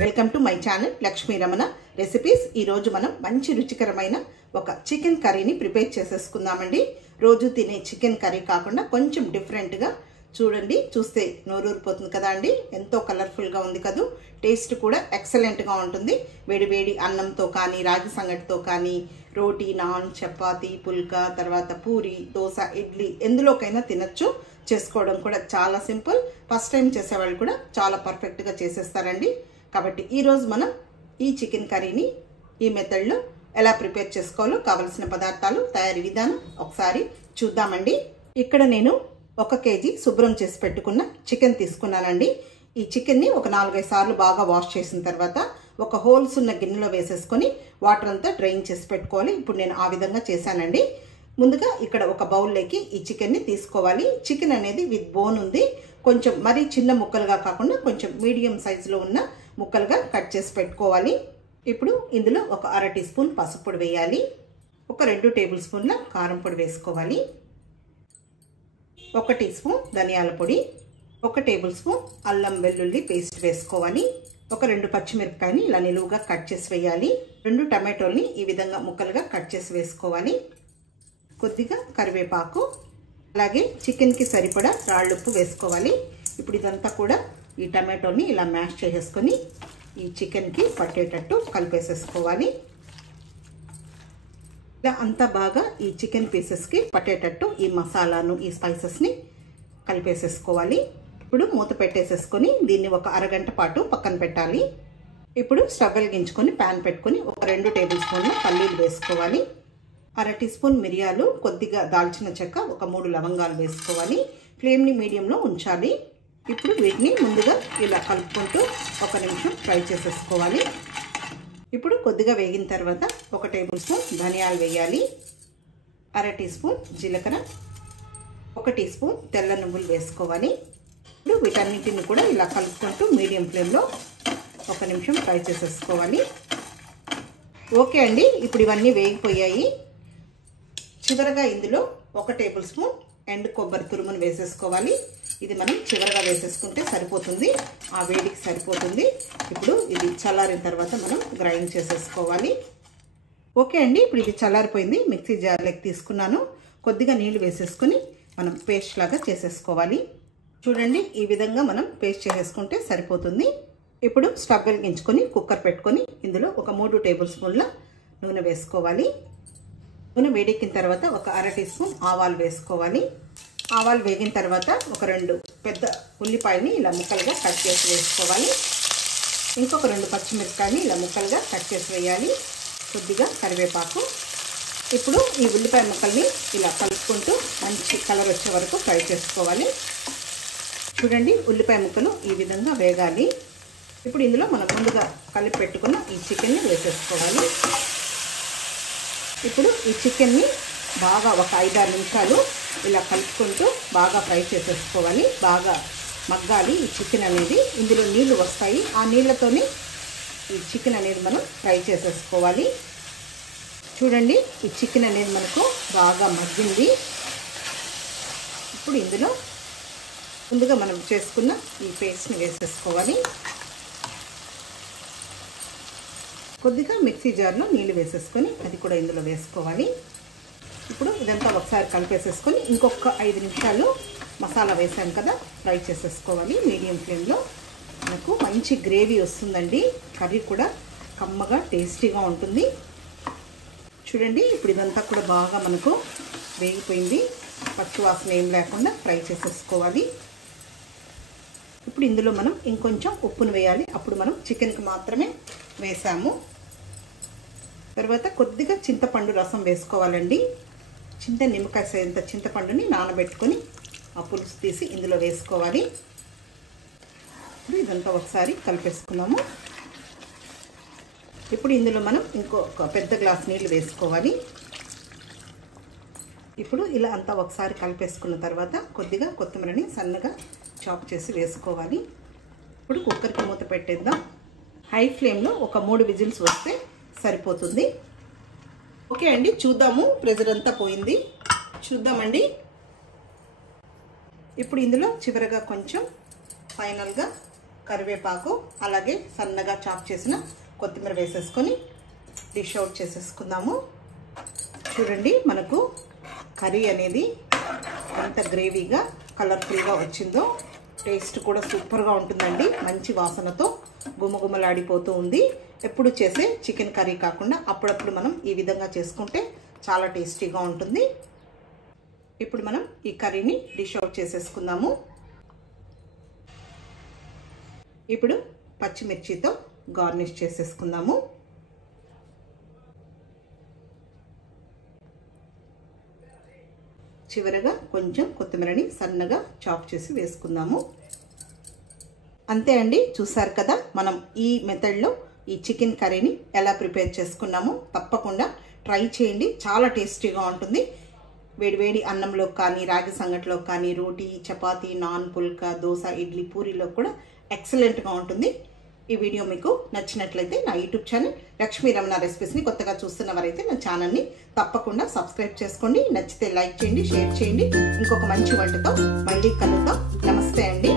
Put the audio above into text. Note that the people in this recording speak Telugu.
Welcome to my channel Lakshmi Ramana recipes. ఈ రోజు మనం మంచి రుచికరమైన ఒక చికెన్ కర్రీని ప్రిపేర్ చేసేసుకుందామండి. రోజు తినే చికెన్ కర్రీ కాకుండా కొంచెం డిఫరెంట్ గా చూడండి. చూస్తే నోరూరిపోతుంది కదా అండి. ఎంతో కలర్ఫుల్ గా ఉంది కదా. టేస్ట్ కూడా ఎక్సలెంట్ గా ఉంటుంది. వేడి వేడి అన్నంతో కానీ, రాగి సంగటితో కానీ, రోటీ, నాన్, చపాతీ, పుల్కా, తర్వాత పూరి, దోశ, ఇడ్లీ ఎందులోకైనా తినచ్చు. చేసుకోవడం కూడా చాలా సింపుల్. ఫస్ట్ టైం చేసేవాళ్ళు కూడా చాలా పర్ఫెక్ట్ గా చేసేస్తారండి. కాబట్టి ఈ రోజు మనం ఈ చికెన్ కర్రీని ఈ మెథడ్లో ఎలా ప్రిపేర్ చేసుకోవాలో కావలసిన పదార్థాలు, తయారీ విధానం ఒకసారి చూద్దామండి. ఇక్కడ నేను 1 కేజీ శుభ్రం చేసి పెట్టుకున్న చికెన్ తీసుకున్నానండి. ఈ చికెన్ని ఒక 4-5 సార్లు బాగా వాష్ చేసిన తర్వాత ఒక హోల్స్ ఉన్న గిన్నెలో వేసేసుకొని వాటర్ అంతా డ్రైన్ చేసి పెట్టుకోవాలి. ఇప్పుడు నేను ఆ విధంగా చేశానండి. ముందుగా ఇక్కడ ఒక బౌల్లోకి ఈ చికెన్ని తీసుకోవాలి. చికెన్ అనేది విత్ బోన్ ఉంది. కొంచెం మరీ చిన్న ముక్కలుగా కాకుండా కొంచెం మీడియం సైజులో ఉన్న ముక్కలుగా కట్ చేసి పెట్టుకోవాలి. ఇప్పుడు ఇందులో ఒక 1/2 టీ స్పూన్ పసుపు పొడి వేయాలి. ఒక 2 టేబుల్ స్పూన్ల కారం పొడి వేసుకోవాలి. 1 టీ స్పూన్ ధనియాల పొడి, 1 టేబుల్ స్పూన్ అల్లం వెల్లుల్లి పేస్ట్ వేసుకోవాలి. ఒక 2 పచ్చిమిరపకాయని ఇలా నిలువుగా కట్ చేసి వేయాలి. 2 టమాటోల్ని ఈ విధంగా ముక్కలుగా కట్ చేసి వేసుకోవాలి. కొద్దిగా కరివేపాకు, అలాగే చికెన్కి సరిపడా రాళ్ళుప్పు వేసుకోవాలి. ఇప్పుడు ఇదంతా కూడా ఈ టమాటోని ఇలా మ్యాష్ చేసేసుకొని ఈ చికెన్కి పట్టేటట్టు కలిపేసేసుకోవాలి. ఇలా అంతా బాగా ఈ చికెన్ పీసెస్కి పట్టేటట్టు ఈ మసాలాను, ఈ స్పైసెస్ని కలిపేసేసుకోవాలి. ఇప్పుడు మూత పెట్టేసేసుకొని దీన్ని ఒక అరగంట పాటు పక్కన పెట్టాలి. ఇప్పుడు స్టవ్ వెలిగించుకొని ప్యాన్ పెట్టుకొని ఒక 2 టేబుల్ స్పూన్ల పల్లీలు వేసుకోవాలి. 1/2 టీ స్పూన్ మిరియాలు, కొద్దిగా దాల్చిన చెక్క, ఒక 3 లవంగాలు వేసుకోవాలి. ఫ్లేమ్ని మీడియంలో ఉంచాలి. ఇప్పుడు వీటిని ముందుగా ఇలా కలుపుకుంటూ 1 నిమిషం ఫ్రై చేసేసుకోవాలి. ఇప్పుడు కొద్దిగా వేగిన తర్వాత 1 టేబుల్ స్పూన్ ధనియాలు వేయాలి. 1/2 టీ స్పూన్ జీలకర్ర, 1 టీ స్పూన్ తెల్ల నువ్వులు వేసుకోవాలి. ఇప్పుడు వీటన్నిటిని కూడా ఇలా కలుపుకుంటూ మీడియం ఫ్లేమ్లో 1 నిమిషం ఫ్రై చేసేసుకోవాలి. ఓకే అండి, ఇప్పుడు ఇవన్నీ వేగిపోయాయి. చివరగా ఇందులో 1 టేబుల్ స్పూన్ ఎండు కొబ్బరి తురుమును వేసేసుకోవాలి. ఇది మనం చివరగా వేసేసుకుంటే సరిపోతుంది, ఆ వేడికి సరిపోతుంది. ఇప్పుడు ఇది చల్లారిన తర్వాత మనం గ్రైండ్ చేసేసుకోవాలి. ఓకే అండి, ఇప్పుడు ఇది చల్లారిపోయింది. మిక్సీ జార్లోకి తీసుకున్నాను. కొద్దిగా నీళ్లు వేసేసుకొని మనం పేస్ట్ లాగా చేసేసుకోవాలి. చూడండి, ఈ విధంగా మనం పేస్ట్ చేసేసుకుంటే సరిపోతుంది. ఇప్పుడు స్టవ్ వెలిగించుకొని కుక్కర్ పెట్టుకొని ఇందులో ఒక 3 టేబుల్ స్పూన్ల నూనె వేసుకోవాలి. నూనె వేడెక్కిన తర్వాత ఒక 1/2 టీ స్పూన్ ఆవాలు వేసుకోవాలి. ఆవాలు వేగిన తర్వాత ఒక 2 పెద్ద ఉల్లిపాయని ఇలా ముక్కలుగా కట్ చేసి వేసుకోవాలి. ఇంకొక 2 పచ్చిమిరపకాయని ఇలా ముక్కలుగా కట్ చేసి వేయాలి. కొద్దిగా కరివేపాకు. ఇప్పుడు ఈ ఉల్లిపాయ ముక్కల్ని ఇలా కలుపుకుంటూ మంచి కలర్ వచ్చే వరకు ఫ్రై చేసుకోవాలి. చూడండి, ఉల్లిపాయ ముక్కలు ఈ విధంగా వేగాలి. ఇప్పుడు ఇందులో మనం ముందుగా కలిపి పెట్టుకున్న ఈ చికెన్ని వేసేసుకోవాలి. ఇప్పుడు ఈ చికెన్ని బాగా ఒక 5-6 నిమిషాలు ఇలా కలుపుకుంటూ బాగా ఫ్రై చేసేసుకోవాలి. బాగా మగ్గాలి ఈ చికెన్ అనేది. ఇందులో నీళ్లు వస్తాయి, ఆ నీళ్ళతోనే ఈ చికెన్ అనేది మనం ఫ్రై చేసేసుకోవాలి. చూడండి, ఈ చికెన్ అనేది మనకు బాగా మగ్గింది. ఇప్పుడు ఇందులో ముందుగా మనం చేసుకున్న ఈ పేస్ట్ని వేసేసుకోవాలి. కొద్దిగా మిక్సీ జార్లో నీళ్ళు వేసేసుకొని అది కూడా ఇందులో వేసుకోవాలి. ఇప్పుడు ఇదంతా ఒకసారి కలిపేసేసుకొని ఇంకొక 5 నిమిషాలు మసాలా వేసాం కదా, ఫ్రై చేసేసుకోవాలి మీడియం ఫ్లేమ్లో. మనకు మంచి గ్రేవీ వస్తుందండి. కర్రీ కూడా కమ్మగా టేస్టీగా ఉంటుంది. చూడండి, ఇప్పుడు ఇదంతా కూడా బాగా మనకు వేగిపోయింది. పచ్చివాసన ఏం లేకుండా ఫ్రై చేసేసుకోవాలి. ఇప్పుడు ఇందులో మనం ఇంకొంచెం ఉప్పును వేయాలి. అప్పుడు మనం చికెన్కి మాత్రమే వేసాము. తర్వాత కొద్దిగా చింతపండు రసం వేసుకోవాలండి. నిమ్మకాయ సైజంత చింతపండుని నానబెట్టుకొని ఆ పులుసు తీసి ఇందులో వేసుకోవాలి. ఇప్పుడు ఇదంతా ఒకసారి కలిపేసుకున్నాము. ఇప్పుడు ఇందులో మనం ఇంకొక పెద్ద గ్లాస్ నీళ్ళు వేసుకోవాలి. ఇప్పుడు ఇలా అంతా ఒకసారి కలిపేసుకున్న తర్వాత కొద్దిగా కొత్తిమీరని సన్నగా చాప్ చేసి వేసుకోవాలి. ఇప్పుడు కుక్కర్కి మూత పెట్టేద్దాం. హై ఫ్లేమ్లో ఒక 3 విజిల్స్ వస్తే సరిపోతుంది. ఓకే అండి, చూద్దాము. ప్రెషర్ అంతా పోయింది, చూద్దామండి. ఇప్పుడు ఇందులో చివరగా కొంచెం ఫైనల్గా కరివేపాకు అలాగే సన్నగా చాప్ చేసిన కొత్తిమీర వేసేసుకొని డిష్ అవుట్ చేసేసుకుందాము. చూడండి మనకు కర్రీ అనేది ఎంత గ్రేవీగా కలర్ఫుల్గా వచ్చిందో. టేస్ట్ కూడా సూపర్గా ఉంటుందండి. మంచి వాసనతో గుమగుమలాడిపోతూ ఉంది. ఎప్పుడు చేసే చికెన్ కర్రీ కాకుండా అప్పుడప్పుడు మనం ఈ విధంగా చేసుకుంటే చాలా టేస్టీగా ఉంటుంది. ఇప్పుడు మనం ఈ కర్రీని డిష్ అవుట్ చేసేసుకుందాము. ఇప్పుడు పచ్చిమిర్చితో గార్నిష్ చేసేసుకుందాము. చివరగా కొంచెం కొత్తిమీరని సన్నగా చాప్ చేసి వేసుకుందాము. అంతే అండి, చూసారు కదా మనం ఈ మెథడ్లో ఈ చికెన్ కర్రీని ఎలా ప్రిపేర్ చేసుకున్నామో. తప్పకుండా ట్రై చేయండి, చాలా టేస్టీగా ఉంటుంది. వేడివేడి అన్నంలో కానీ, రాగి సంగట్లో కానీ, రోటీ, చపాతీ, నాన్, పుల్కా, దోశ, ఇడ్లీ, పూరీలో కూడా ఎక్సలెంట్గా ఉంటుంది. ఈ వీడియో మీకు నచ్చినట్లయితే నా యూట్యూబ్ ఛానల్ లక్ష్మీ రమణ రెసిపీస్ని కొత్తగా చూస్తున్నవారైతే నా ఛానల్ని తప్పకుండా సబ్స్క్రైబ్ చేసుకోండి. నచ్చితే లైక్ చేయండి, షేర్ చేయండి. ఇంకొక మంచి వంటతో మళ్ళీ కలుద్దాం. నమస్తే అండి.